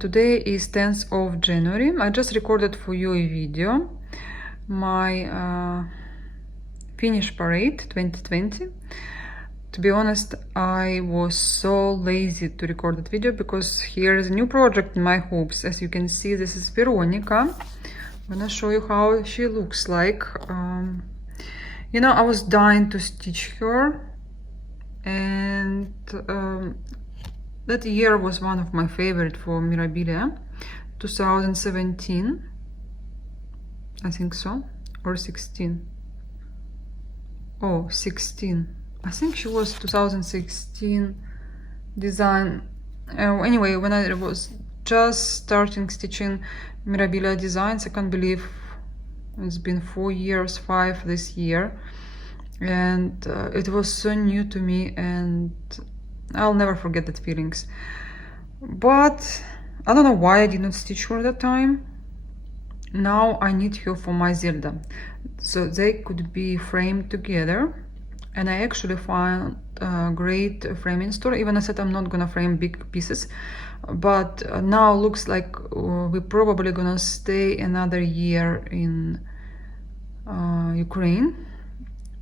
Today is 10th of January. I just recorded for you a video, my finish parade 2020. To be honest, I was so lazy to record that video because here is a new project in my hoops. As you can see, this is Veronica. I'm gonna show you how she looks like. You know, I was dying to stitch her, and that year was one of my favorite for Mirabilia, 2017, I think so, or 16. Oh, 16. I think she was 2016 design. Anyway, when I was just starting stitching Mirabilia designs, I can't believe it's been 4 years, 5 this year, and it was so new to me, and I'll never forget that feelings. But I don't know why I didn't stitch her at that time. Now I need her for my Zelda, so they could be framed together, and I actually found a great framing store. Even I said I'm not gonna frame big pieces, but now looks like we're probably gonna stay another year in Ukraine.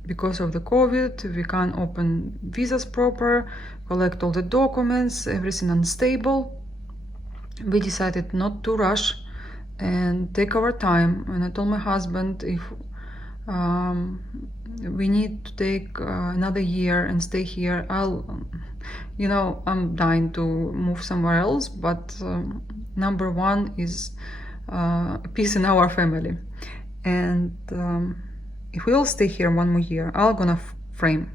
Because of the COVID, we can't open visas proper, collect all the documents, everything unstable. We decided not to rush and take our time. And I told my husband, if we need to take another year and stay here, you know, I'm dying to move somewhere else, but number one is peace in our family. And if we'll stay here 1 more year, I'm gonna frame.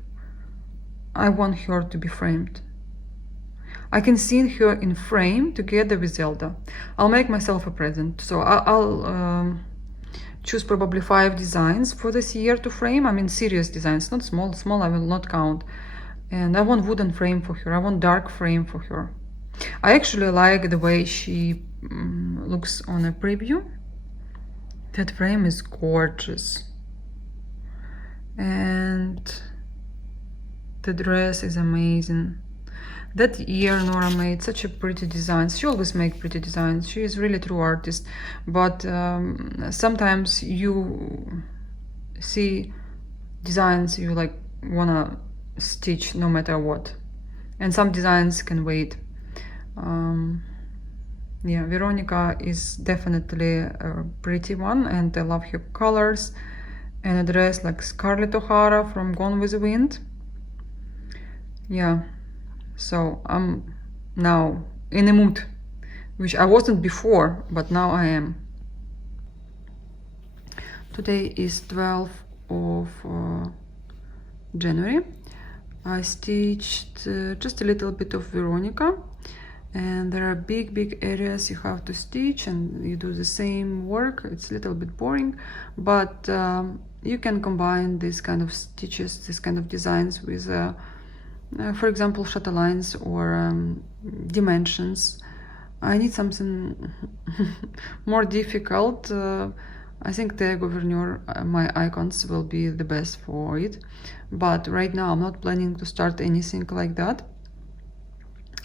I want her to be framed. I can see her in frame together with Zelda. I'll make myself a present. So I'll choose probably 5 designs for this year to frame. I mean serious designs, not small. Small I will not count. And I want wooden frame for her. I want dark frame for her. I actually like the way she looks on a preview. That frame is gorgeous. And the dress is amazing. That year Nora made such a pretty designs. She always makes pretty designs. She is really true artist. But sometimes you see designs you like wanna stitch no matter what, and some designs can wait. Yeah, Veronica is definitely a pretty one, and I love her colors. And a dress like Scarlett O'Hara from Gone with the Wind. Yeah, so I'm now in a mood, which I wasn't before, but now I am. Today is 12th of January. I stitched just a little bit of Veronica, and there are big areas you have to stitch, and you do the same work. It's a little bit boring, but you can combine this kind of stitches, this kind of designs with for example, shutter lines or dimensions. I need something more difficult. I think Thea G, my icons, will be the best for it, but right now I'm not planning to start anything like that.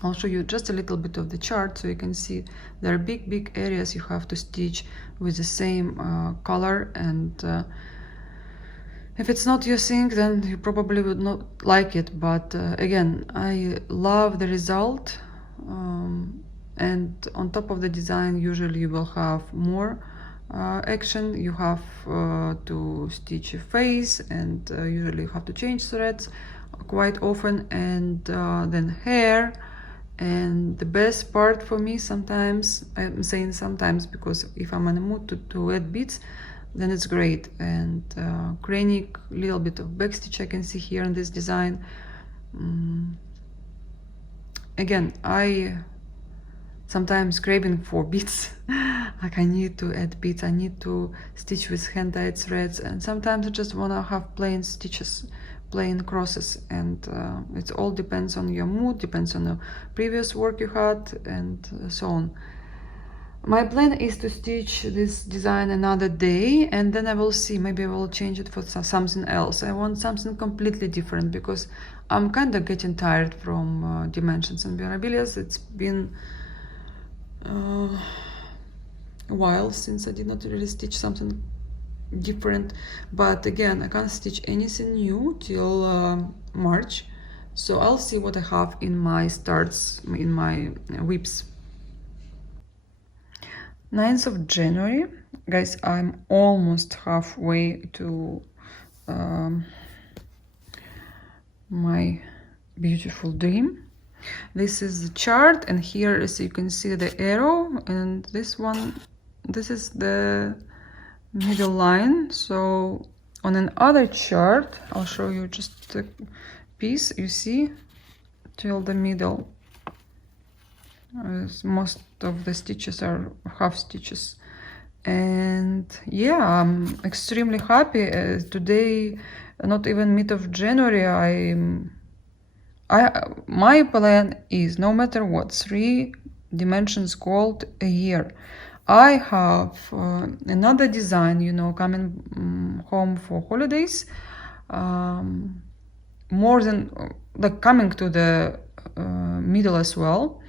I'll show you just a little bit of the chart so you can see there are big areas you have to stitch with the same color, and if it's not your thing, then you probably would not like it. But again, I love the result, and on top of the design usually you will have more action. You have to stitch a face, and usually you have to change threads quite often, and then hair. And the best part for me, sometimes, I'm saying sometimes because if I'm in a mood to add beads, then it's great. And cranny, little bit of backstitch I can see here in this design. Again, I sometimes craving for beads. Like I need to add beads, I need to stitch with hand-dyed threads, and sometimes I just want to have plain stitches, plain crosses, and it all depends on your mood, depends on the previous work you had, and so on. My plan is to stitch this design another day, and then I will see, maybe I will change it for something else. I want something completely different because I'm kind of getting tired from dimensions and Mirabilias. It's been while since I did not really stitch something different, but again I can't stitch anything new till March, so I'll see what I have in my starts, in my whips. 9th of January, guys, I'm almost halfway to my beautiful dream. This is the chart, and here, as you can see, the arrow, and this one, this is the middle line. So on another chart, I'll show you just a piece, you see, till the middle. Most of the stitches are half stitches. And yeah, I'm extremely happy. Today, not even mid of January, my plan is, no matter what, 3 dimensions gold a year. I have another design, you know, coming home for holidays, more than like coming to the middle as well.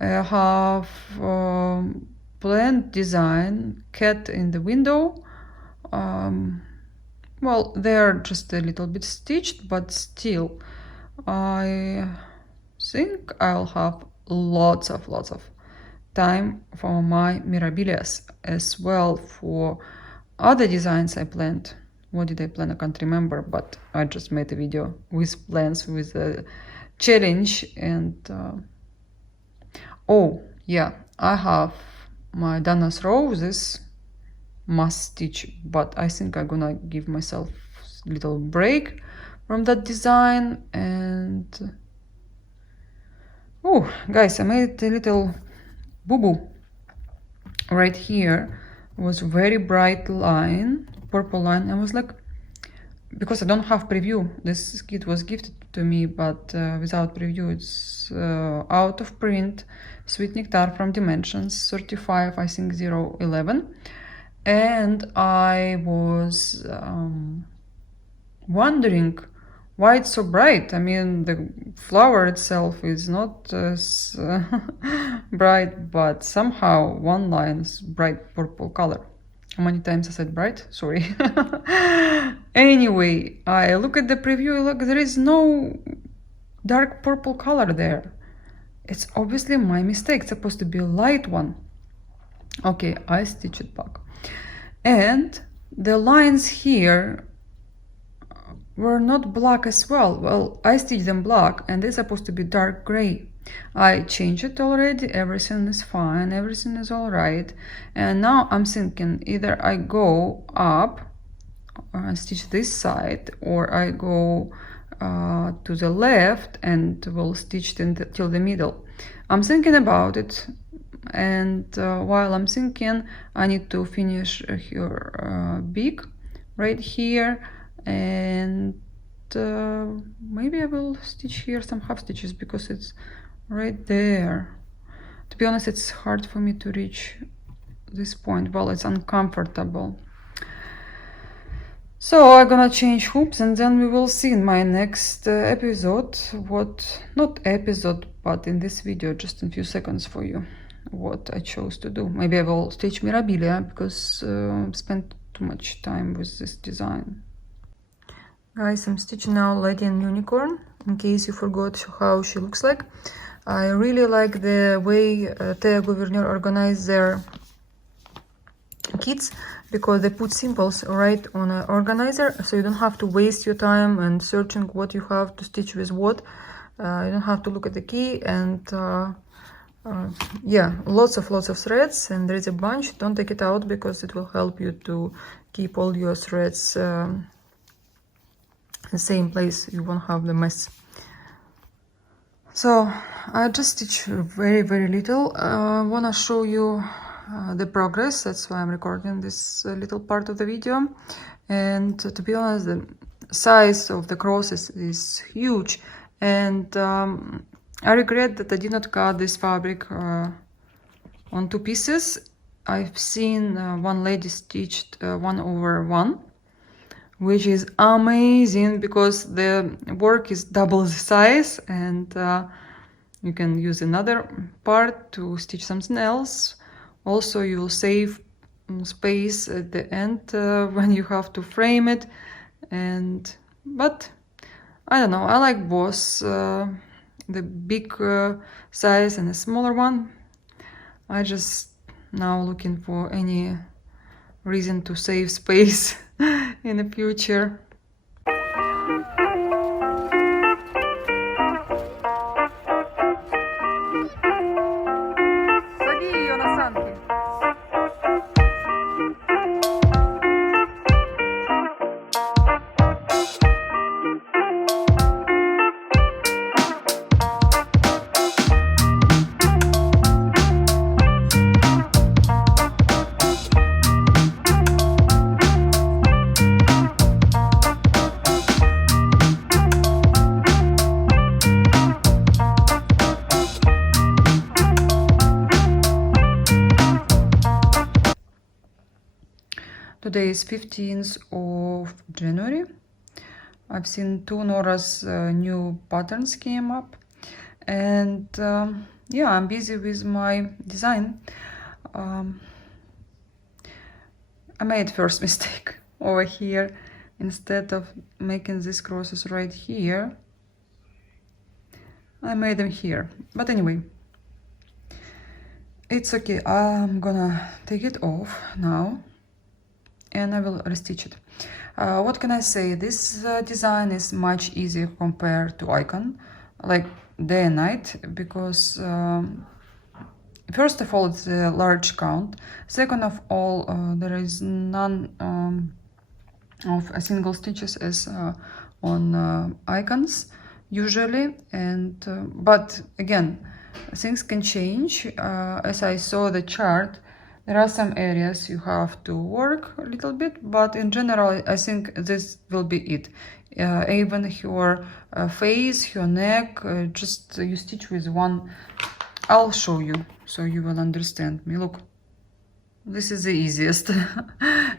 I have planned design, cat in the window. Well, they're just a little bit stitched, but still I think I'll have lots of time for my Mirabilias, as well for other designs I planned. What did I plan? I can't remember, but I just made a video with plans, with a challenge. And oh yeah, I have my Dana's Roses must stitch, but I think I'm gonna give myself a little break from that design. And oh guys, I made a little boo-boo right here. It was very bright line, purple line. I was like, because I don't have preview, this kit was gifted to me, but without preview. It's out of print, Sweet Nectar from Dimensions 35, I think 011. And I was wondering why it's so bright. I mean, the flower itself is not as bright, but somehow one line is bright purple color. How many times I said bright? Sorry. Anyway, I look at the preview, look, there is no dark purple color there. It's obviously my mistake. It's supposed to be a light one. Okay, I stitch it back. And the lines here were not black as well. Well, I stitched them black, and they're supposed to be dark gray. I changed it already, everything is fine, everything is all right. And now I'm thinking, either I go up and stitch this side, or I go to the left and will stitch till the middle. I'm thinking about it, and while I'm thinking, I need to finish her beak right here, and maybe I will stitch here some half stitches because it's right there. To be honest, it's hard for me to reach this point. Well, it's uncomfortable. So I'm gonna change hoops, and then we will see in my next episode what, not episode, but in this video, just in a few seconds for you, what I chose to do. Maybe I will stitch Mirabilia, because I spent too much time with this design. Guys, I'm stitching now Lady and Unicorn, in case you forgot how she looks like. I really like the way Thea G organized their kits, because they put symbols right on an organizer, so you don't have to waste your time and searching what you have to stitch with what. You don't have to look at the key, and yeah, lots of threads, and there is a bunch. Don't take it out, because it will help you to keep all your threads in the same place. You won't have the mess. So I just stitch very little. I wanna show you the progress. That's why I'm recording this little part of the video. And to be honest, the size of the crosses is huge, and I regret that I did not cut this fabric on 2 pieces. I've seen one lady stitched 1/1, which is amazing, because the work is double the size, and You can use another part to stitch something else. Also, you will save space at the end when you have to frame it. But I don't know, I like both, the big size and a smaller one. I just now looking for any reason to save space in the future. Today is 15th of January. I've seen two Nora's new patterns came up, and yeah, I'm busy with my design. I made first mistake over here. Instead of making these crosses right here, I made them here. But anyway, it's okay. I'm gonna take it off now and I will restitch it. What can I say? This design is much easier compared to icon, like day and night, because first of all, it's a large count. Second of all, there is none of a single stitches as on icons usually, and but again, things can change. As I saw the chart, there are some areas you have to work a little bit, but in general, I think this will be it. Even her face, her neck, just you stitch with one. I'll show you so you will understand me. Look, this is the easiest.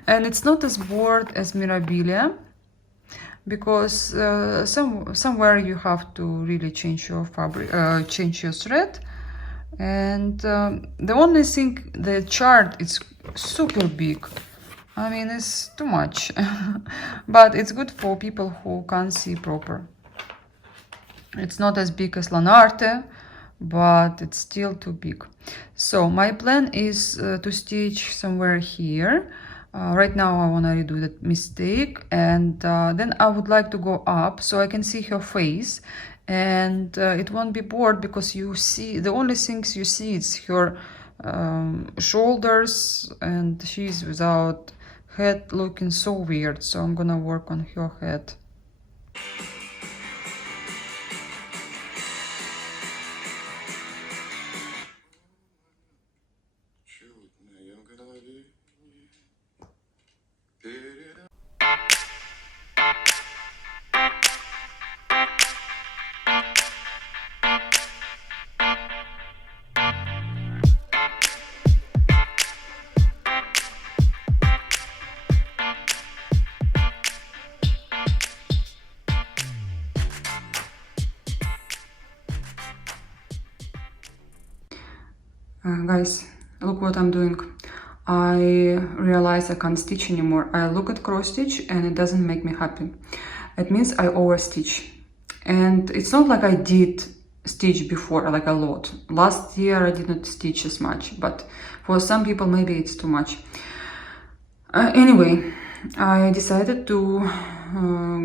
And it's not as bored as Mirabilia, because somewhere you have to really change your fabric, change your thread. And the only thing, the chart is super big. I mean, it's too much. But it's good for people who can't see proper. It's not as big as Lanarte, but it's still too big. So my plan is to stitch somewhere here. Right now I want to redo that mistake, and then I would like to go up so I can see her face, and it won't be bored because you see, the only things you see is her shoulders, and she's without head, looking so weird. So I'm gonna work on her head. Guys, look what I'm doing. I realize I can't stitch anymore. I look at cross stitch and it doesn't make me happy. It means I overstitch. And it's not like I did stitch before, like a lot. Last year I didn't stitch as much, but for some people maybe it's too much. Anyway, I decided to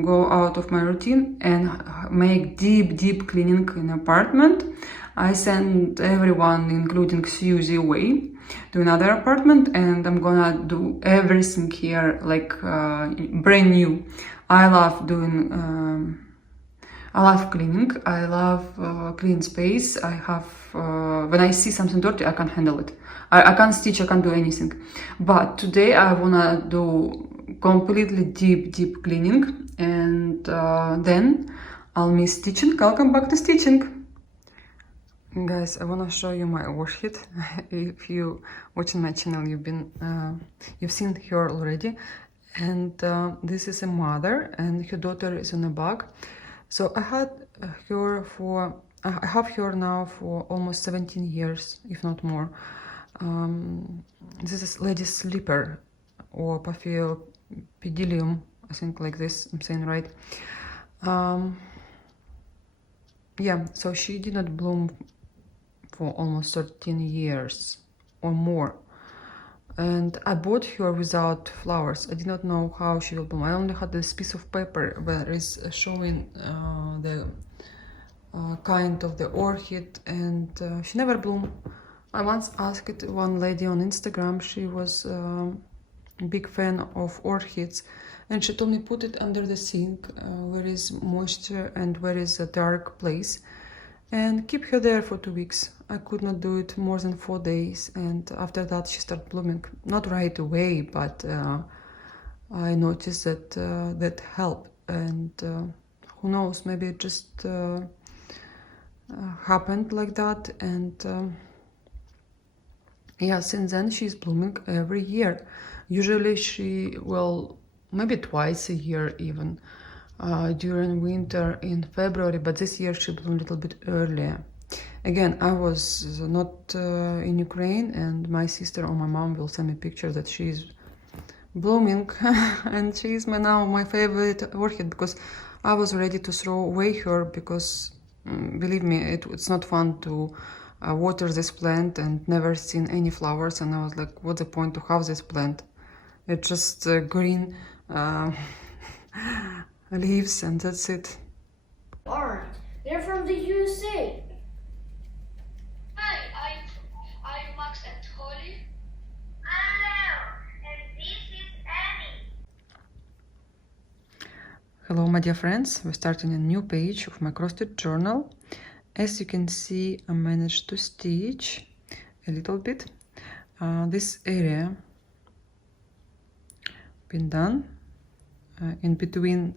go out of my routine and make deep cleaning in apartment. I sent everyone, including Susie, away to another apartment, and I'm gonna do everything here like brand new. I love doing, I love cleaning. I love clean space. I have, when I see something dirty, I can't handle it. I can't stitch, I can't do anything. But today I wanna do completely deep cleaning, and then I'll miss stitching. I'll come back to stitching. Guys, I wanna show you my wash kit. If you watching my channel, you've seen her already. And this is a mother, and her daughter is on the back. So I had her for I have her now for almost 17 years, if not more. This is Lady Slipper, or Paphiopedilum, I think, like this, I'm saying right. Yeah, so she did not bloom for almost 13 years or more. And I bought her without flowers. I did not know how she will bloom. I only had this piece of paper where it's showing the kind of the orchid, and she never bloomed. I once asked one lady on Instagram, she was a big fan of orchids, and she told me put it under the sink where is moisture and where is a dark place, and keep her there for 2 weeks. I could not do it more than 4 days, and after that she started blooming. Not right away, but I noticed that that helped, and who knows, maybe it just happened like that, and yeah, since then she's blooming every year. Usually she will, maybe twice a year even, during winter in February, but this year she bloomed a little bit earlier. Again, I was not in Ukraine, and my sister or my mom will send me pictures that she's blooming and she's now my favorite orchid, because I was ready to throw away her, because believe me, it's not fun to water this plant and never seen any flowers, and I was like, what's the point to have this plant? It's just green leaves and that's it. Aren't. They're from the USA. Hi, I'm Max and Holly. Hello, and this is Annie. Hello, my dear friends. We're starting a new page of my cross-stitch journal. As you can see, I managed to stitch a little bit. This area been done in between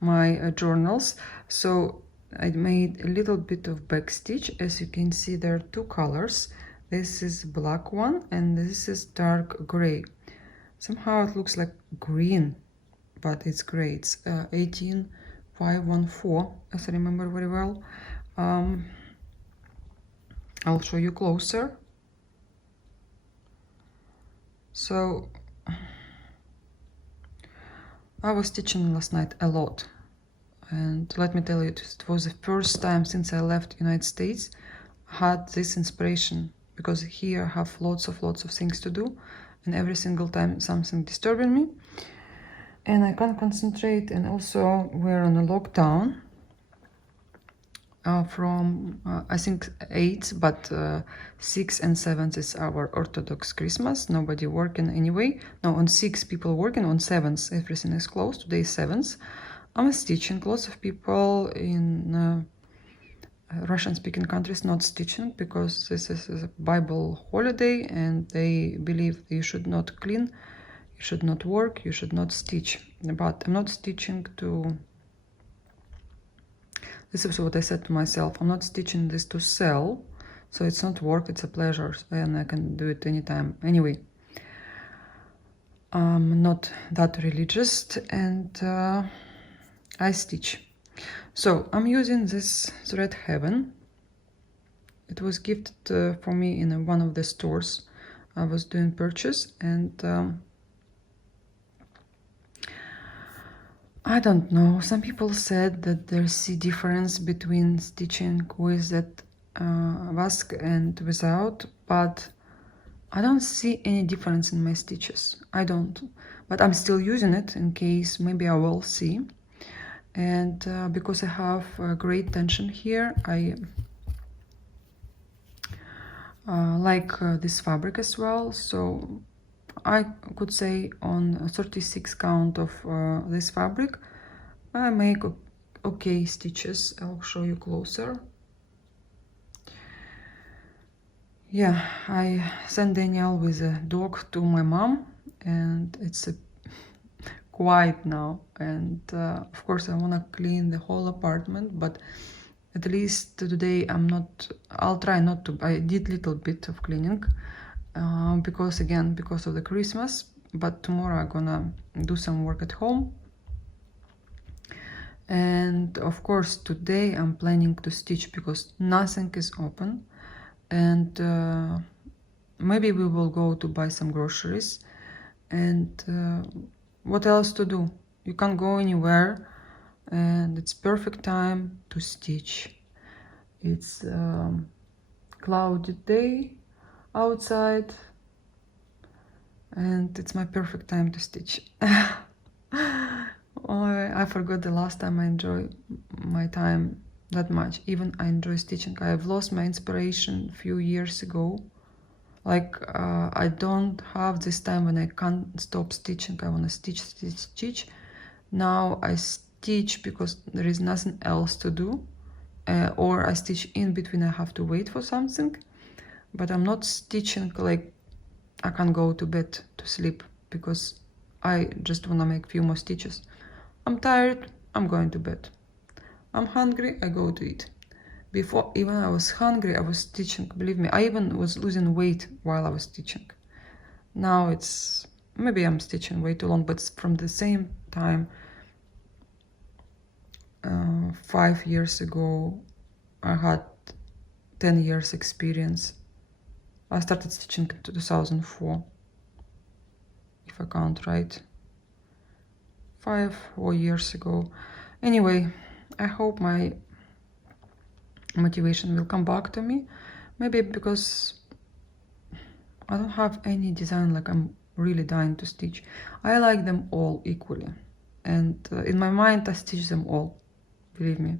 my journals. So I made a little bit of back stitch. As you can see, there are 2 colors. This is black one and this is dark gray. Somehow it looks like green, but it's gray. It's 18514, as I remember very well. I'll show you closer. So I was stitching last night a lot, and let me tell you, it was the first time since I left United States I had this inspiration, because here I have lots of things to do, and every single time something disturbing me and I can't concentrate. And also we're on a lockdown from I think 8, but 6 and 7 is our Orthodox Christmas. Nobody working anyway. No, on 6 people working, on 7th everything is closed. Today is 7th. I'm stitching. Lots of people in Russian-speaking countries not stitching, because this is a Bible holiday and they believe you should not clean, you should not work, you should not stitch. But I'm not stitching to... This is what I said to myself. I'm not stitching this to sell, so it's not work, it's a pleasure, and I can do it anytime. Anyway, I'm not that religious, and I stitch. So I'm using this thread Heaven. It was gifted for me in one of the stores I was doing purchase, and I don't know, some people said that there's a difference between stitching with that vasque and without, but I don't see any difference in my stitches. I don't, but I'm still using it in case maybe I will see. And because I have great tension here, I like this fabric as well, so I could say on a 36 count of this fabric I make okay stitches. I'll show you closer. Yeah, I sent Daniel with a dog to my mom, and it's quiet now, and of course I want to clean the whole apartment, but at least today I'll try not to. I did little bit of cleaning because of the Christmas, but tomorrow I'm gonna do some work at home, And of course today I'm planning to stitch because nothing is open, and maybe we will go to buy some groceries. And what else to do? You can't go anywhere, and it's perfect time to stitch. It's cloudy day outside, and it's my perfect time to stitch. Oh, I forgot the last time I enjoyed my time that much. Even I enjoy stitching. I've lost my inspiration a few years ago. Like I don't have this time when I can't stop stitching. I want to stitch, stitch, stitch. Now I stitch because there is nothing else to do, or I stitch in between. I have to wait for something, but I'm not stitching like I can't go to bed to sleep because I just want to make few more stitches. I'm tired, I'm going to bed. I'm hungry, I go to eat. Before even I was hungry, I was stitching. Believe me, I even was losing weight while I was stitching. Now it's, maybe I'm stitching way too long, but from the same time, 5 years ago, I had 10 years experience. I started stitching in 2004, if I count right. 5 or years ago. Anyway, I hope my motivation will come back to me. Maybe because I don't have any design like I'm really dying to stitch. I like them all equally, and in my mind I stitch them all, believe me.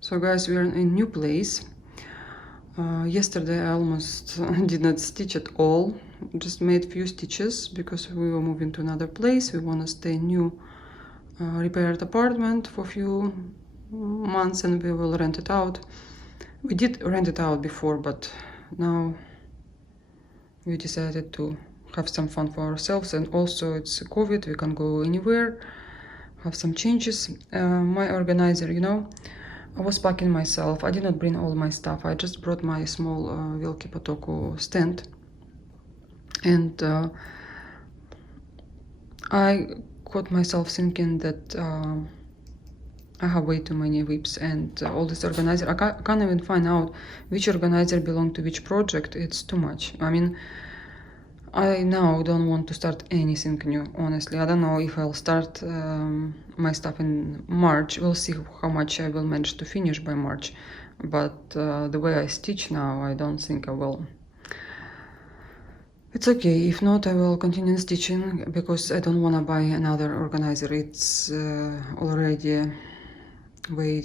So guys, we are in a new place. Yesterday I almost did not stitch at all, just made few stitches because we were moving to another place. We want to stay new repaired apartment for a few months, and we will rent it out. We did rent it out before, but now we decided to have some fun for ourselves, and also it's COVID, we can't go anywhere, have some changes. My organizer, you know, I was packing myself. I did not bring all my stuff. I just brought my small Vilki Potoku stand, and I caught myself thinking that I have way too many whips and all this organizer. I can't even find out which organizer belonged to which project. It's too much. I mean, I now don't want to start anything new, honestly. I don't know if I'll start my stuff in March. We'll see how much I will manage to finish by March. But the way I stitch now, I don't think I will. It's okay. If not, I will continue stitching because I don't want to buy another organizer. It's already way,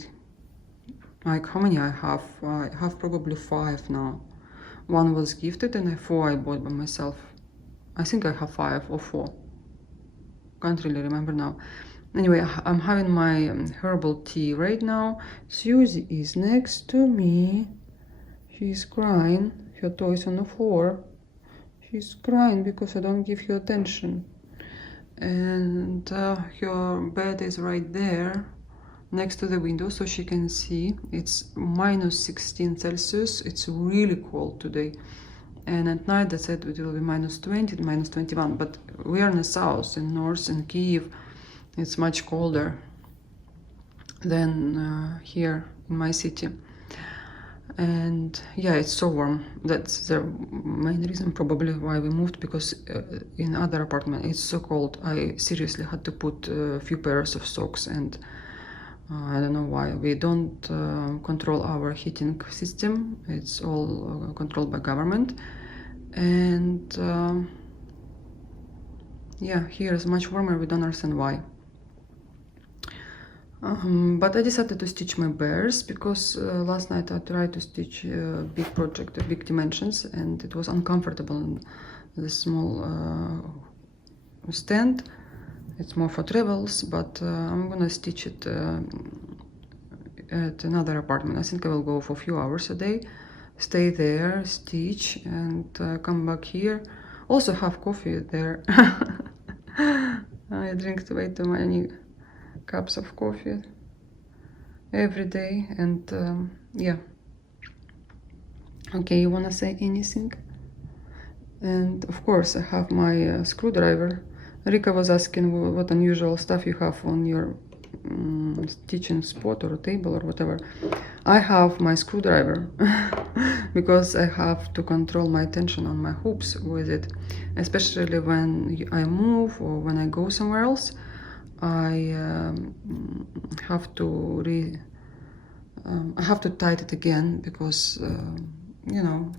like, how many I have? I have probably 5 now. One was gifted and 4 I bought by myself. I think I have 5 or 4. Can't really remember now. Anyway, I'm having my herbal tea right now. Susie is next to me. She's crying. Her toy's on the floor. She's crying because I don't give her attention. And her bed is right there, next to the window, so she can see. It's minus 16 Celsius. It's really cold today. And at night they said it will be minus 20, minus 21. But we are in the south, in north, in Kyiv. It's much colder than here in my city. And yeah, it's so warm. That's the main reason probably why we moved, because in other apartment it's so cold. I seriously had to put a few pairs of socks, and I don't know why. We don't control our heating system. It's all controlled by government. And yeah, here is much warmer. We don't understand why. But I decided to stitch my bears because last night I tried to stitch a big project, big dimensions, and it was uncomfortable in the small stand. It's more for travels, but I'm gonna stitch it at another apartment. I think I will go for a few hours a day, stay there, stitch, and come back here. Also have coffee there. I drink way too many cups of coffee every day, and yeah. Okay, you wanna say anything? And of course I have my screwdriver. Rika was asking what unusual stuff you have on your stitching spot or table or whatever. I have my screwdriver because I have to control my tension on my hoops with it, especially when I move or when I go somewhere else. I have to tighten it again because you know,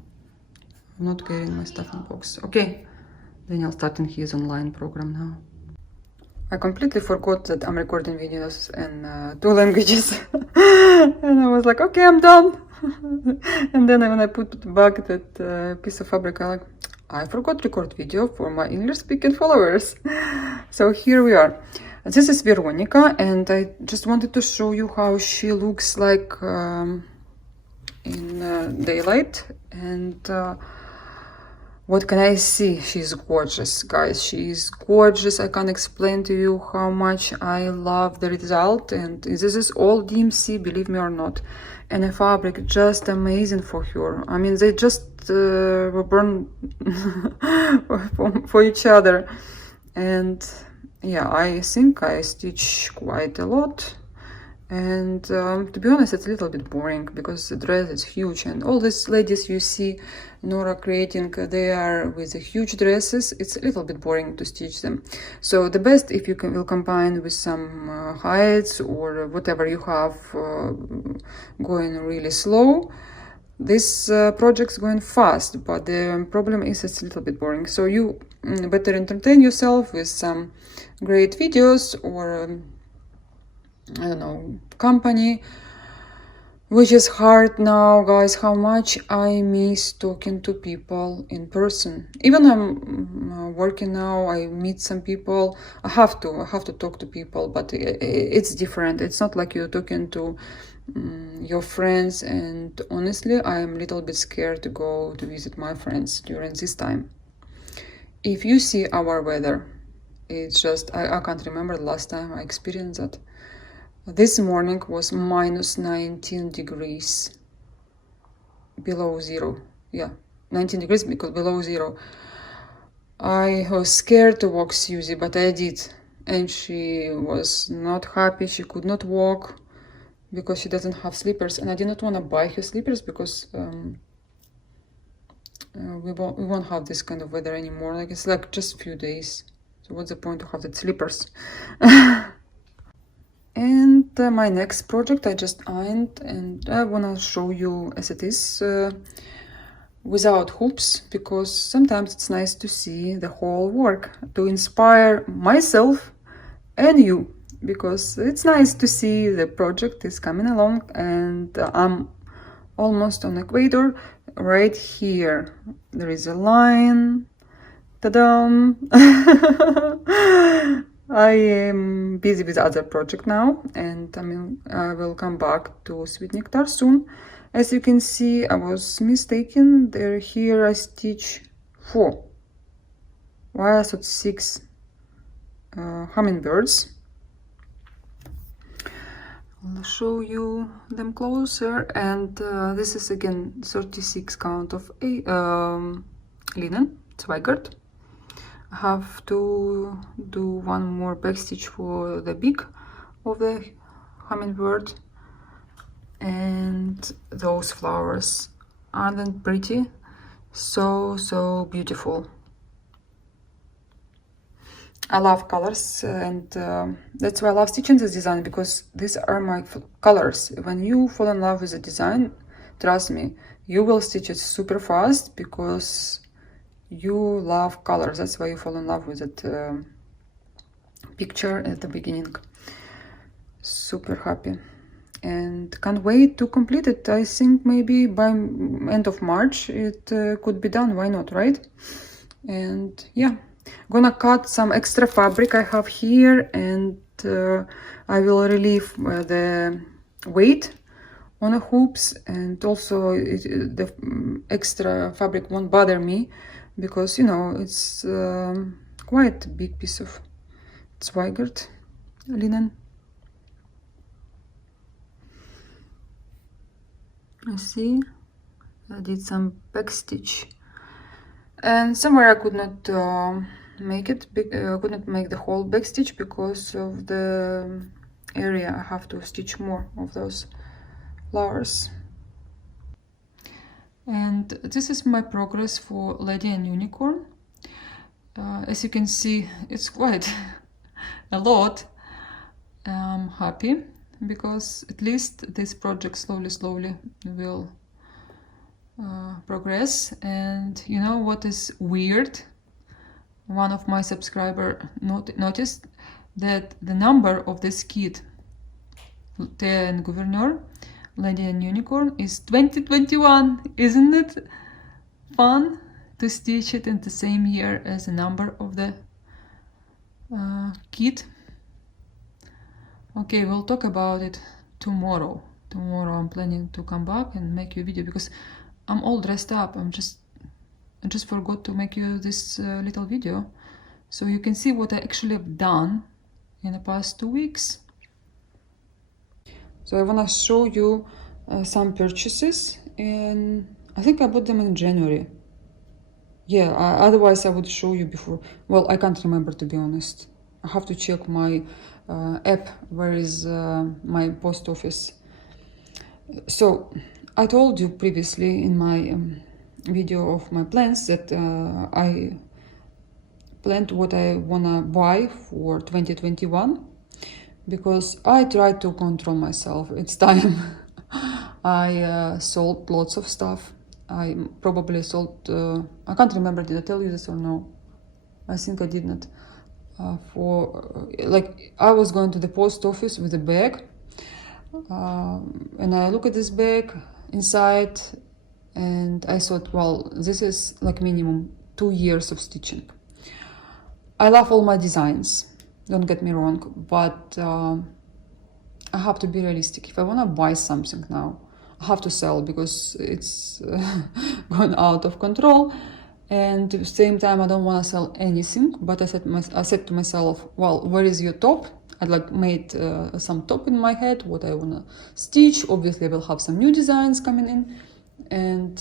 I'm not carrying my stuff in a box. Okay, Daniel starting his online program now. I completely forgot that I'm recording videos in 2 languages. And I was like, okay, I'm done. And then when I put back that piece of fabric, I forgot to record video for my English speaking followers. So here we are. This is Veronica, and I just wanted to show you how she looks like in daylight. And what can I see? She's gorgeous, guys. She's gorgeous. I can't explain to you how much I love the result. And this is all DMC, believe me or not. And a fabric just amazing for her. I mean, they just were born for each other. And yeah, I think I stitch quite a lot. And to be honest, it's a little bit boring because the dress is huge, and all these ladies you see Nora creating, they are with the huge dresses. It's a little bit boring to stitch them. So the best if you will combine with some heights or whatever you have going really slow. This project's going fast, but the problem is it's a little bit boring. So you better entertain yourself with some great videos or I don't know, company, which is hard now, guys. How much I miss talking to people in person. Even I'm working now, I meet some people. I have to talk to people, but it's different. It's not like you're talking to your friends. And honestly, I'm a little bit scared to go to visit my friends during this time. If you see our weather, it's just I can't remember the last time I experienced that. This morning was minus 19 degrees below zero. Yeah, 19 degrees because below zero. I was scared to walk Susie, but I did. And she was not happy. She could not walk because she doesn't have slippers. And I did not want to buy her slippers because we won't have this kind of weather anymore. Like it's like just a few days. So what's the point to have the slippers? And my next project I just ironed, and I wanna show you as it is without hoops, because sometimes it's nice to see the whole work to inspire myself and you, because it's nice to see the project is coming along. And I'm almost on equator. Right here there is a line. Ta-da! I am busy with other project now, and I will come back to Sweet Nectar soon. As you can see, I was mistaken. Here I stitch 4. Why I thought 6 hummingbirds. I'll show you them closer. And this is again 36 count of linen, Zweigert. I have to do one more backstitch for the beak of the hummingbird. And those flowers, aren't they pretty? So beautiful. I love colors, and that's why I love stitching this design, because these are my colors. When you fall in love with the design, trust me, you will stitch it super fast because you love colors. That's why you fall in love with that picture at the beginning. Super happy and can't wait to complete it. I think maybe by end of March it could be done. Why not, right? And yeah, gonna cut some extra fabric I have here, and I will relieve the weight on the hoops, and also the extra fabric won't bother me because, you know, it's quite a big piece of Zweigert linen. I see I did some back stitch, and somewhere I could not make it, could not make the whole back stitch because of the area. I have to stitch more of those flowers. And this is my progress for Lady and Unicorn. As you can see, it's quite a lot. I'm happy because at least this project slowly will progress. And you know what is weird? One of my subscribers noticed that the number of this kit, Thea and Gouverneur, Lady and Unicorn, is 2021. Isn't it fun to stitch it in the same year as the number of the kit? Okay, we'll talk about it tomorrow. Tomorrow I'm planning to come back and make you a video because I'm all dressed up. I just forgot to make you this little video so you can see what I actually have done in the past 2 weeks. So I want to show you some purchases, and I think I bought them in January. Yeah, otherwise I would show you before. Well, I can't remember, to be honest. I have to check my app, where is my post office. So I told you previously in my video of my plans that I planned what I wanna buy for 2021, because I tried to control myself. It's time. I sold lots of stuff. I probably sold, I can't remember, did I tell you this or no? I think I did not. Like, I was going to the post office with a bag, and I look at this bag inside, and I thought, well, this is like minimum 2 years of stitching. I love all my designs, don't get me wrong, but I have to be realistic. If I want to buy something now, I have to sell because it's gone out of control. And at the same time, I don't want to sell anything. But I said to myself, well, where is your top? I made some top in my head, what I want to stitch. Obviously, I will have some new designs coming in. And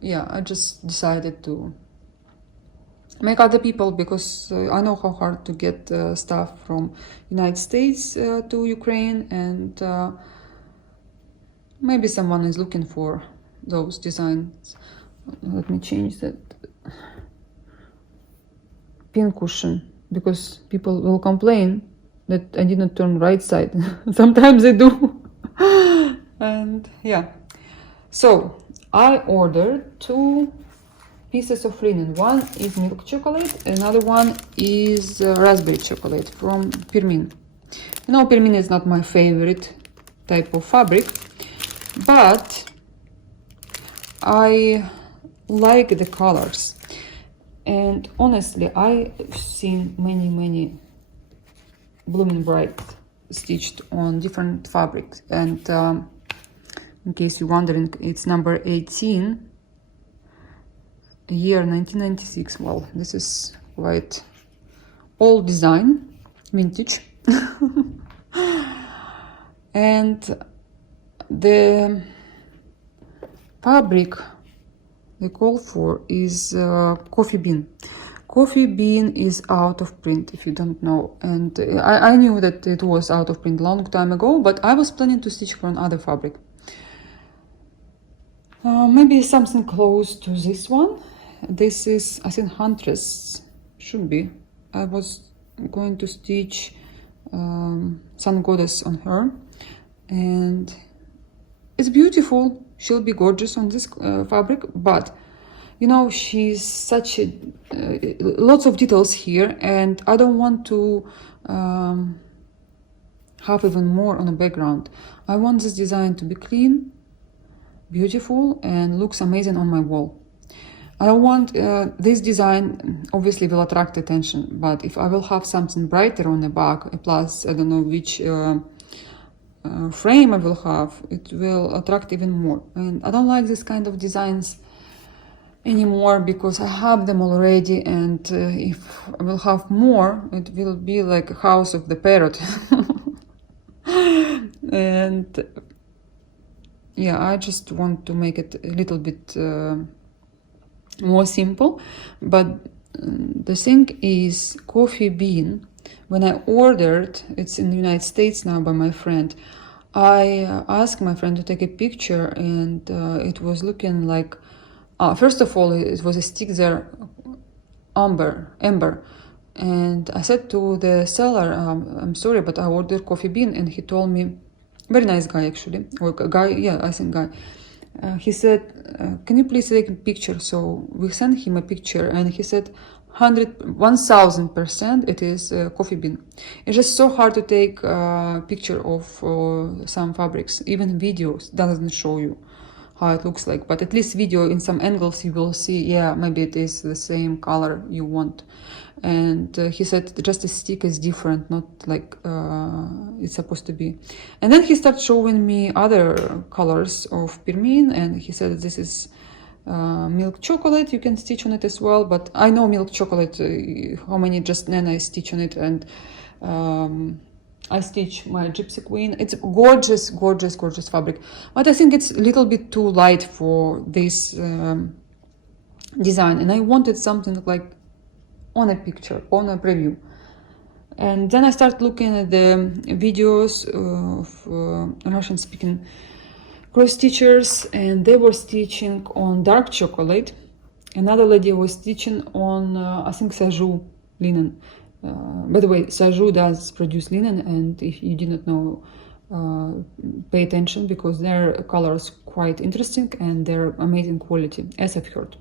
yeah, I just decided to make other people, because I know how hard to get stuff from United States to Ukraine, and maybe someone is looking for those designs. Let me change that pin cushion, because people will complain that I did not turn right side. Sometimes I do. And yeah, so I ordered 2 pieces of linen. One is milk chocolate, another one is raspberry chocolate from Pirmin. You know, Pirmin is not my favorite type of fabric, but I like the colors. And honestly, I've seen many Blooming Bright stitched on different fabrics. And in case you're wondering, it's number 18, year 1996. Well, this is quite old design, vintage. And the fabric they call for is coffee bean. Coffee bean is out of print, if you don't know. And I knew that it was out of print a long time ago, but I was planning to stitch for another fabric. Maybe something close to this one. This is, I think, Huntress, should be. I was going to stitch Sun Goddess on her, and it's beautiful. She'll be gorgeous on this fabric, but you know, she's such a lots of details here, and I don't want to have even more on the background. I want this design to be clean, beautiful, and looks amazing on my wall. I don't want this design obviously will attract attention, but if I will have something brighter on the back, plus I don't know which frame I will have, it will attract even more. And I don't like this kind of designs anymore because I have them already, and if I will have more, it will be like a house of the parrot. And yeah, I just want to make it a little bit more simple. But the thing is, coffee bean, when I ordered, it's in the United States now by my friend, I asked my friend to take a picture, and it was looking like, first of all, it was a stick there, amber, and I said to the seller, I'm sorry, but I ordered coffee bean, and he told me, very nice guy actually, or guy, yeah, I think guy. He said, can you please take a picture? So we sent him a picture, and he said 1000% it is coffee bean. It's just so hard to take a picture of some fabrics. Even videos doesn't show you how it looks like, but at least video in some angles you will see, yeah, maybe it is the same color you want. And he said just the stick is different, not like it's supposed to be. And then he started showing me other colors of Pirmin, and he said this is milk chocolate, you can stitch on it as well. But I know milk chocolate, how many just then I stitch on it, and I stitch my Gypsy Queen. It's gorgeous, gorgeous, gorgeous fabric, but I think it's a little bit too light for this design, and I wanted something like on a picture, on a preview. And then I started looking at the videos of Russian-speaking cross stitchers, and they were stitching on dark chocolate. Another lady was stitching on, I think, Sajou linen. By the way, Sajou does produce linen, and if you did not know, pay attention, because their colors quite interesting and they're amazing quality, as I've heard.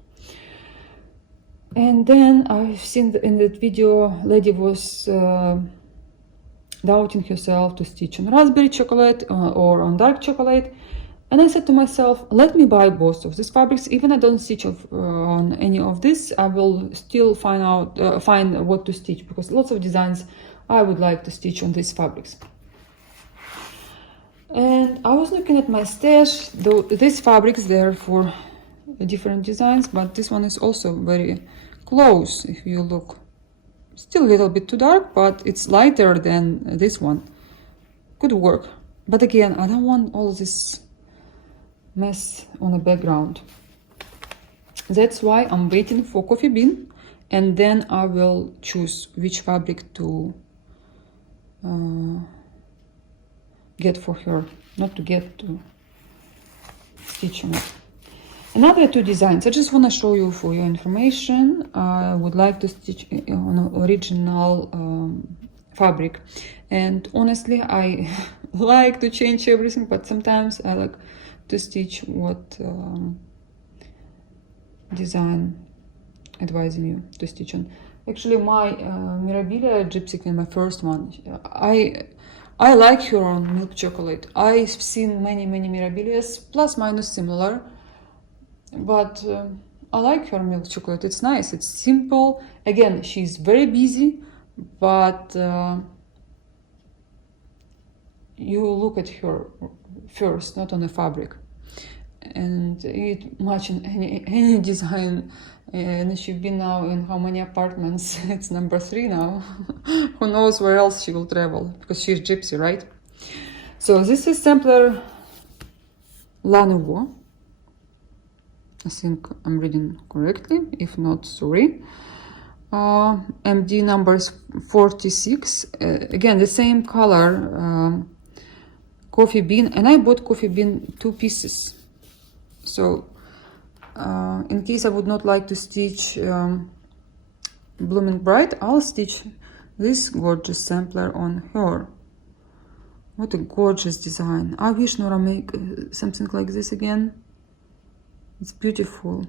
And then I've seen in that video, lady was doubting herself to stitch on raspberry chocolate or on dark chocolate. And I said to myself, let me buy both of these fabrics. Even I don't stitch on any of this, I will still find what to stitch, because lots of designs I would like to stitch on these fabrics. And I was looking at my stash, though these fabrics, they're for different designs, but this one is also very close. If you look, still a little bit too dark, but it's lighter than this one. Could work, but again, I don't want all this mess on the background. That's why I'm waiting for coffee bean, and then I will choose which fabric to get for her, not to get, to stitch on it. Another two designs I just want to show you for your information. I would like to stitch on original fabric, and honestly I like to change everything, but sometimes I like to stitch what design advising you to stitch on. Actually, my Mirabilia Gypsy Queen, my first one, I like her on milk chocolate. I've seen many Mirabilias, plus minus similar, but I like her milk chocolate. It's nice, it's simple. Again, she's very busy, but you look at her first, not on the fabric, and it match in any design. And she's been now in how many apartments? It's number 3 now. Who knows where else she will travel, because she's gypsy, right? So this is sampler La Nouveau. I think I'm reading correctly, if not, sorry. MD number is 46. Again, the same color, coffee bean, and I bought coffee bean 2 pieces. So in case I would not like to stitch Blooming Bright, I'll stitch this gorgeous sampler on her. What a gorgeous design. I wish Nora make something like this again. It's beautiful.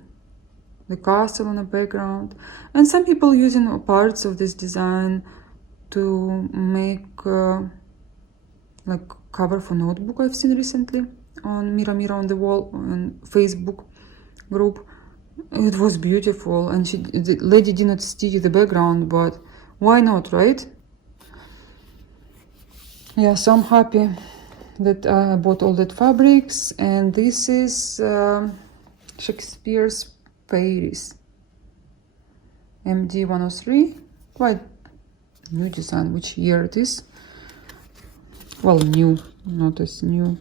The castle on the background, and some people using parts of this design to make like cover for notebook I've seen recently on Mirror on the Wall on Facebook group. It was beautiful, and the lady did not stitch the background, but why not, right? Yeah, so I'm happy that I bought all that fabrics, and this is Shakespeare's Fairies MD 103, quite new design. Which year it is? Well, new, not as new.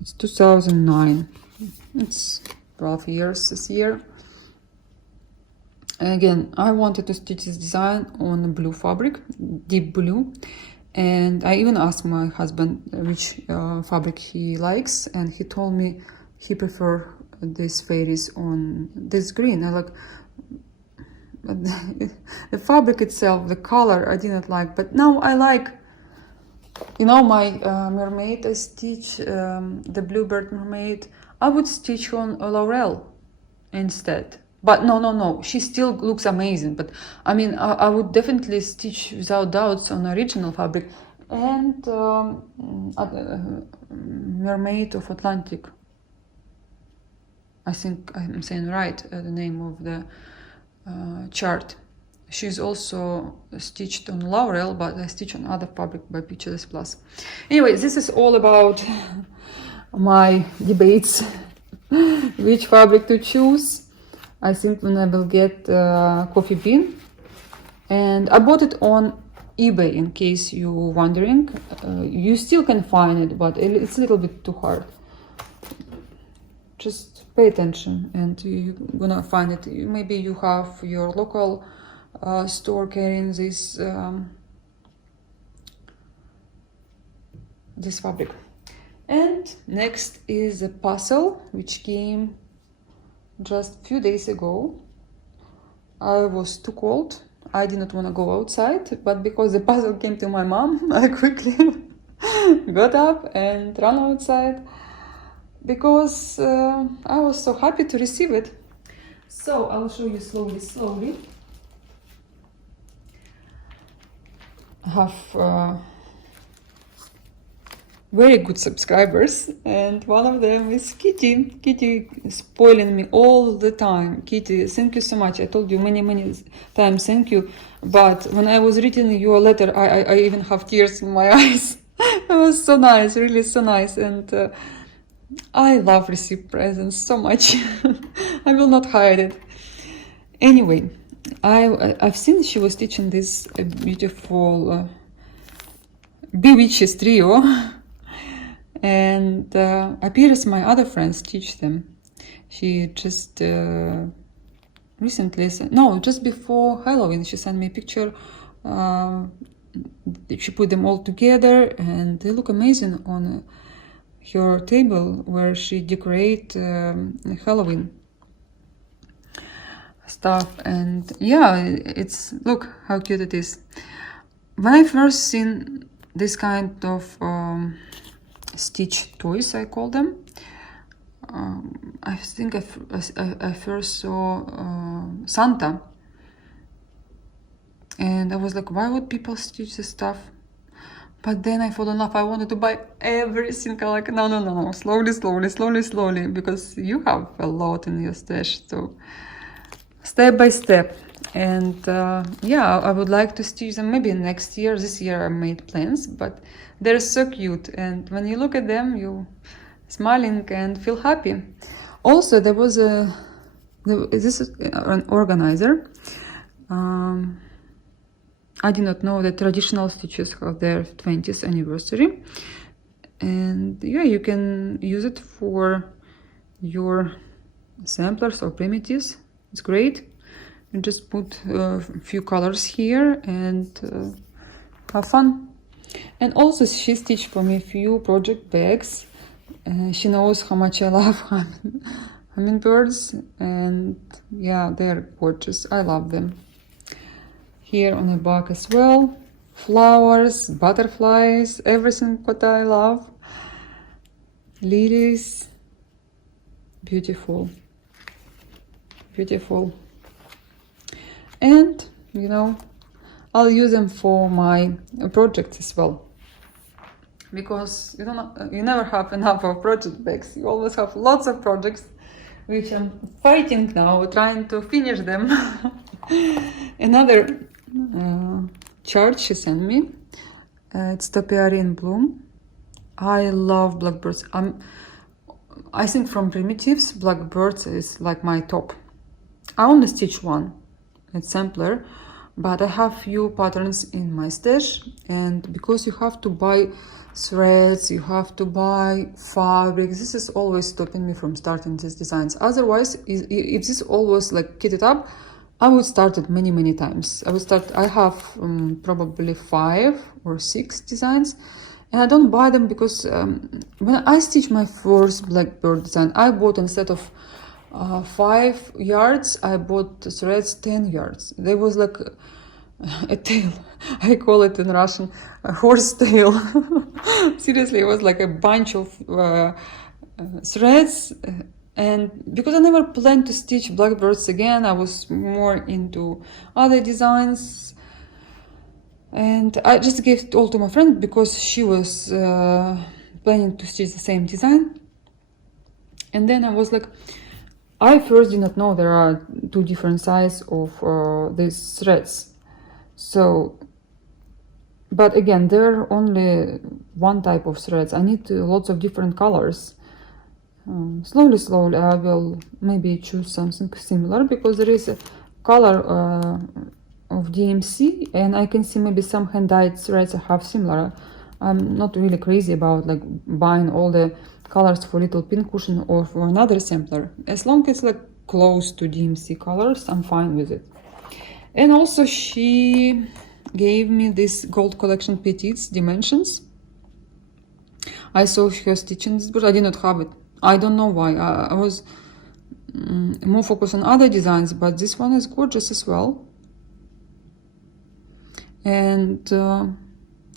It's 2009. It's 12 years this year. And again, I wanted to stitch this design on blue fabric, deep blue. And I even asked my husband which fabric he likes, and he told me he prefers these fairies on this green. I like the fabric itself, the color I didn't like, but now I like, you know, my mermaid I stitch, the bluebird mermaid, I would stitch on a Laurel instead. But no, she still looks amazing. But I mean, I would definitely stitch without doubts on original fabric. And Mermaid of Atlantic. I think I'm saying right the name of the chart. She's also stitched on Laurel, but I stitch on other fabric by Pictures Plus. Anyway, this is all about my debates which fabric to choose. I think when I will get coffee bean, and I bought it on eBay in case you're wondering. You still can find it, but it's a little bit too hard. Just pay attention and you're gonna find it. Maybe you have your local store carrying this this fabric. And next is a puzzle which came just a few days ago. I was too cold. I did not want to go outside, but because the puzzle came to my mom, I quickly got up and ran outside because I was so happy to receive it. So I'll show you slowly. I have very good subscribers, and one of them is Kitty. Kitty is spoiling me all the time. Kitty, thank you so much. I told you many times thank you, but when I was reading your letter, I even have tears in my eyes. It was so nice, really so nice, and I love receive presents so much. I will not hide it. Anyway, I've seen she was teaching this beautiful Bewitches trio. And appears my other friends teach them. She just recently, just before Halloween, she sent me a picture. She put them all together and they look amazing on her table where she decorate Halloween stuff. And yeah, it's, look how cute it is. When I first seen this kind of stitch toys, I call them. I think I first saw Santa, and I was like, why would people stitch this stuff? But then I fell in love. I wanted to buy everything. Like, no, slowly, because you have a lot in your stash. So step by step. And yeah, I would like to stitch them maybe next year. This year I made plans, but they're so cute, and when you look at them, you smiling and feel happy. Also, there was this is an organizer. I did not know that traditional stitches have their 20th anniversary, and yeah, you can use it for your samplers or primitives. It's great. You just put a few colors here and have fun. And also she stitched for me a few project bags. She knows how much I love hummingbirds, and yeah, they're gorgeous. I love them. Here on the back as well, flowers, butterflies, everything what I love. Lilies, beautiful. And you know, I'll use them for my projects as well. because you never have enough of project bags. You always have lots of projects, which I'm fighting now, trying to finish them. Another chart she sent me. It's topiary in bloom. I love blackbirds. I think from primitives, blackbirds is like my top. I only stitch one. It's sampler, but I have few patterns in my stash, and because you have to buy threads, you have to buy fabric, this is always stopping me from starting these designs. Otherwise, if this always like kitted up, I would start it many times. I have probably 5 or 6 designs, and I don't buy them because when I stitch my first blackbird design, I bought, instead of 5 yards, I bought threads 10 yards. There was like a tail. I call it in Russian a horse tail. Seriously, it was like a bunch of threads. And because I never planned to stitch blackbirds again, I was more into other designs. And I just gave it all to my friend because she was planning to stitch the same design. And then I was like, I first did not know there are 2 different sizes of these threads. So, but again, there are only one type of threads. I need lots of different colors. Slowly, I will maybe choose something similar, because there is a color of DMC, and I can see maybe some hand-dyed threads I have similar. I'm not really crazy about like buying all the colors for Little Pincushion or for another sampler. As long as it's like close to DMC colors, I'm fine with it. And also she gave me this Gold Collection Petites Dimensions. I saw her stitching this, but I did not have it. I don't know why. I was more focused on other designs, but this one is gorgeous as well. And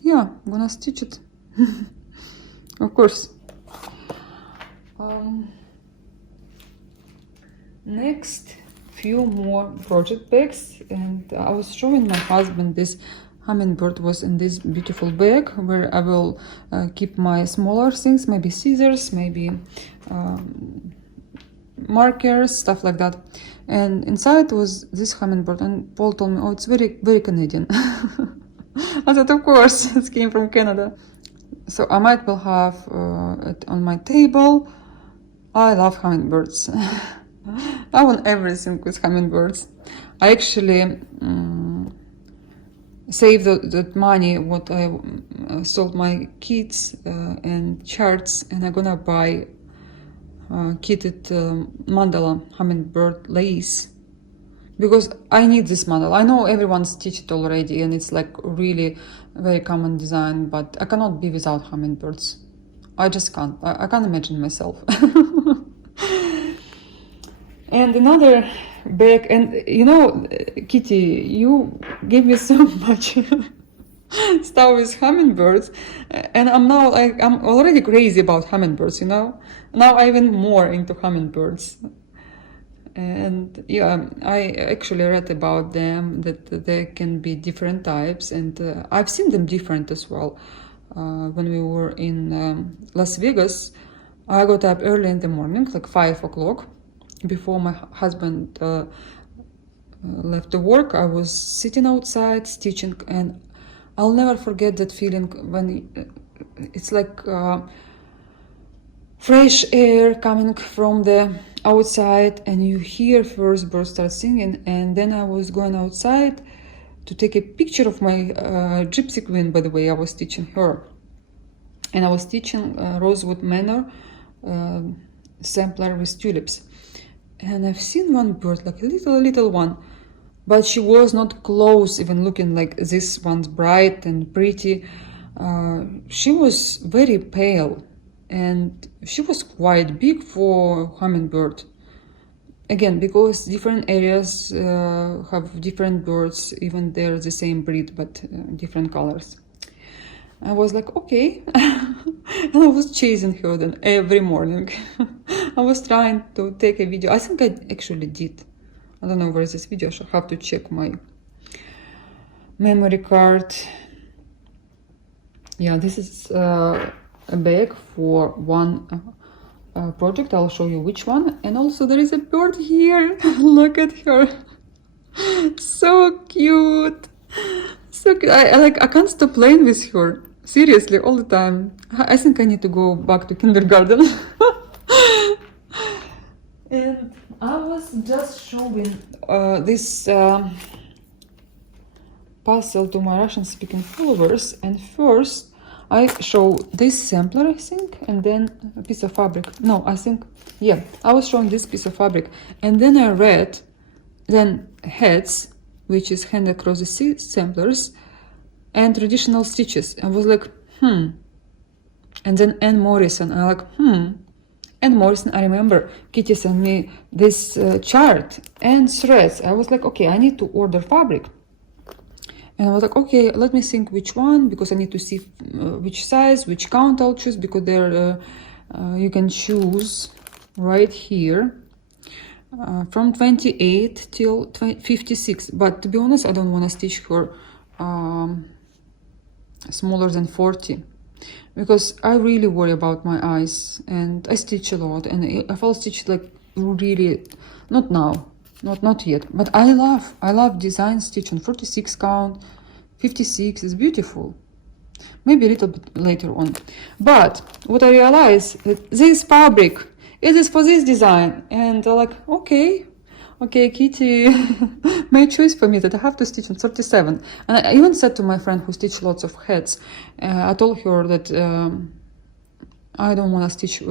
yeah, I'm gonna stitch it. Of course. Next, few more project bags, and I was showing my husband this hummingbird was in this beautiful bag where I will keep my smaller things, maybe scissors, maybe markers, stuff like that. And inside was this hummingbird, and Paul told me, oh, it's very Canadian. I thought, of course, it came from Canada. So I might will have it on my table. I love hummingbirds. I want everything with hummingbirds. I actually saved that money what I sold my kits and charts, and I'm gonna buy kitted mandala hummingbird lace, because I need this mandala. I know everyone stitched it already, and it's like really very common design, but I cannot be without hummingbirds. I just can't. I can't imagine myself. And another bag, and you know, Kitty, you gave me so much stuff with hummingbirds, and I'm already crazy about hummingbirds, you know. Now I'm even more into hummingbirds. And yeah, I actually read about them, that there can be different types, and I've seen them different as well. When we were in Las Vegas, I got up early in the morning, like 5 o'clock, before my husband left to work. I was sitting outside stitching, and I'll never forget that feeling when it's like fresh air coming from the outside, and you hear first bird start singing. And then I was going outside to take a picture of my gypsy queen. By the way, I was stitching her, and I was stitching Rosewood Manor sampler with tulips. And I've seen one bird, like a little one, but she was not close, even looking like this one's bright and pretty. She was very pale, and she was quite big for hummingbird. Again, because different areas have different birds, even they're the same breed, but different colors. I was like, okay. And I was chasing her then every morning. I was trying to take a video. I think I actually did. I don't know where is this video. I should have to check my memory card. Yeah, this is a bag for one project. I'll show you which one. And also there is a bird here. Look at her. So cute. So cute. I can't stop playing with her. Seriously, all the time. I think I need to go back to kindergarten. And I was just showing this puzzle to my Russian-speaking followers, and first I show this sampler, I think, and then a piece of fabric. No, I think, yeah, I was showing this piece of fabric, and then I read, then heads, which is hand across the samplers, and traditional stitches. I was like, and then Anne Morrison, I like, Anne Morrison, I remember Kitty sent me this chart and threads. I was like, okay, I need to order fabric. And I was like, okay, let me think which one, because I need to see which size, which count I'll choose, because there you can choose right here from 28 till 56. But to be honest, I don't want to stitch her smaller than 40, because I really worry about my eyes, and I stitch a lot, and if I'll stitch like really, not now, not yet, but I love design stitch on 46 count, 56 is beautiful. Maybe a little bit later on. But what I realized, that this fabric, it is for this design, and I'm like, okay, Kitty made choice for me that I have to stitch on 37. And I even said to my friend who stitched lots of heads, I told her that I don't want to stitch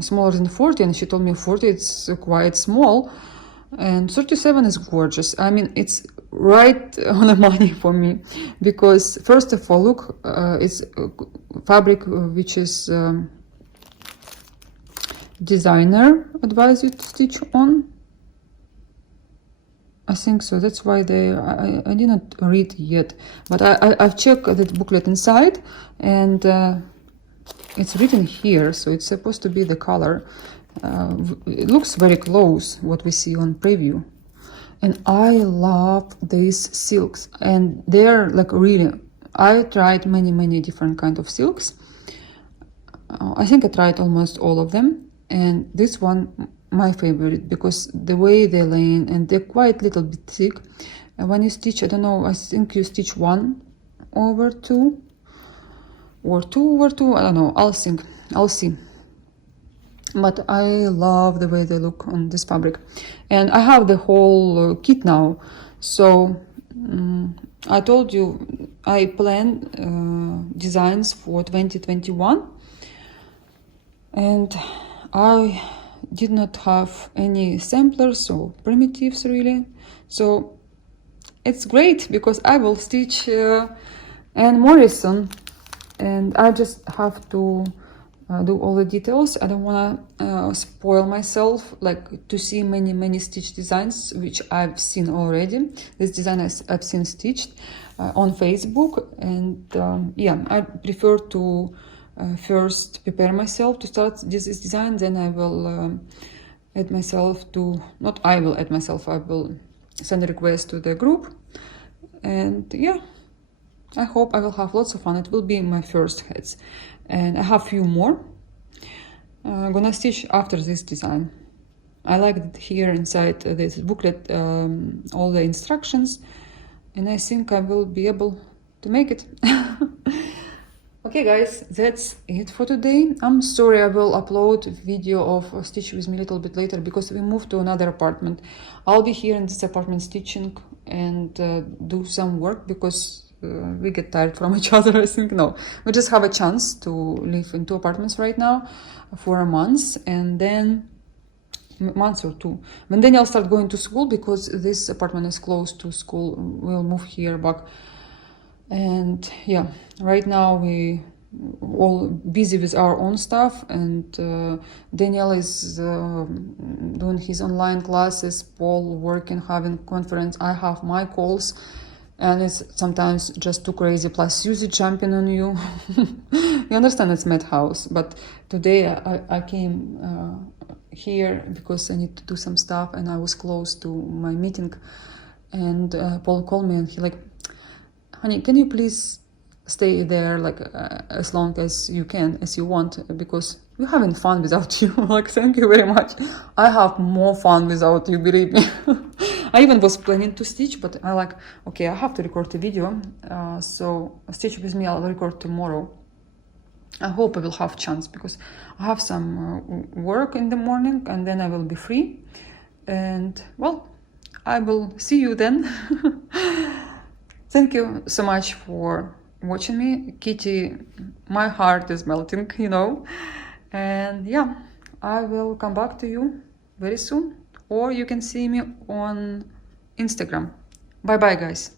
smaller than 40, and she told me 40 it's quite small, and 37 is gorgeous. I mean, it's right on the money for me, because first of all, look, it's fabric which is designer advise you to stitch on. I think so. That's why I didn't read yet, but I've checked the booklet inside, and it's written here, so it's supposed to be the color. It looks very close what we see on preview, and I love these silks, and they're like really. I tried many different kind of silks. I think I tried almost all of them, and this one my favorite, because the way they lay in, and they're quite little bit thick. And when you stitch, I don't know, I think you stitch 1 over 2 or 2 over 2, I don't know, I'll see. But I love the way they look on this fabric, and I have the whole kit now. So I told you I plan designs for 2021, and I did not have any samplers or primitives really, so it's great because I will stitch Anne Morrison, and I just have to do all the details. I don't want to spoil myself, like to see many stitch designs which I've seen already. This design I've seen stitched on Facebook, and yeah, I prefer to first prepare myself to start this design, then I will add myself to, not I will add myself, I will send a request to the group, and yeah, I hope I will have lots of fun. It will be my first heads, and I have few more I'm gonna stitch after this design. I like it here inside this booklet, all the instructions, and I think I will be able to make it. Okay guys, that's it for today. I'm sorry, I will upload a video of Stitch With Me a little bit later, because we moved to another apartment. I'll be here in this apartment stitching and do some work, because we get tired from each other, I think. No, we just have a chance to live in 2 apartments right now for a month, and then month or 2. And then I'll start going to school, because this apartment is close to school. We'll move here back. And yeah, right now we all busy with our own stuff, and Daniel is doing his online classes, Paul working, having conference, I have my calls, and it's sometimes just too crazy, plus Susie jumping on you. You understand, it's madhouse. But today I came here because I need to do some stuff, and I was close to my meeting, and Paul called me, and he like, honey, can you please stay there like as long as you can, as you want, because we're having fun without you. Like, thank you very much. I have more fun without you, believe me. I even was planning to stitch, but I like, okay, I have to record a video, so stitch with me, I'll record tomorrow. I hope I will have chance, because I have some work in the morning and then I will be free. And well, I will see you then. Thank you so much for watching me. Kitty, my heart is melting, you know. And yeah, I will come back to you very soon. Or you can see me on Instagram. Bye bye, guys.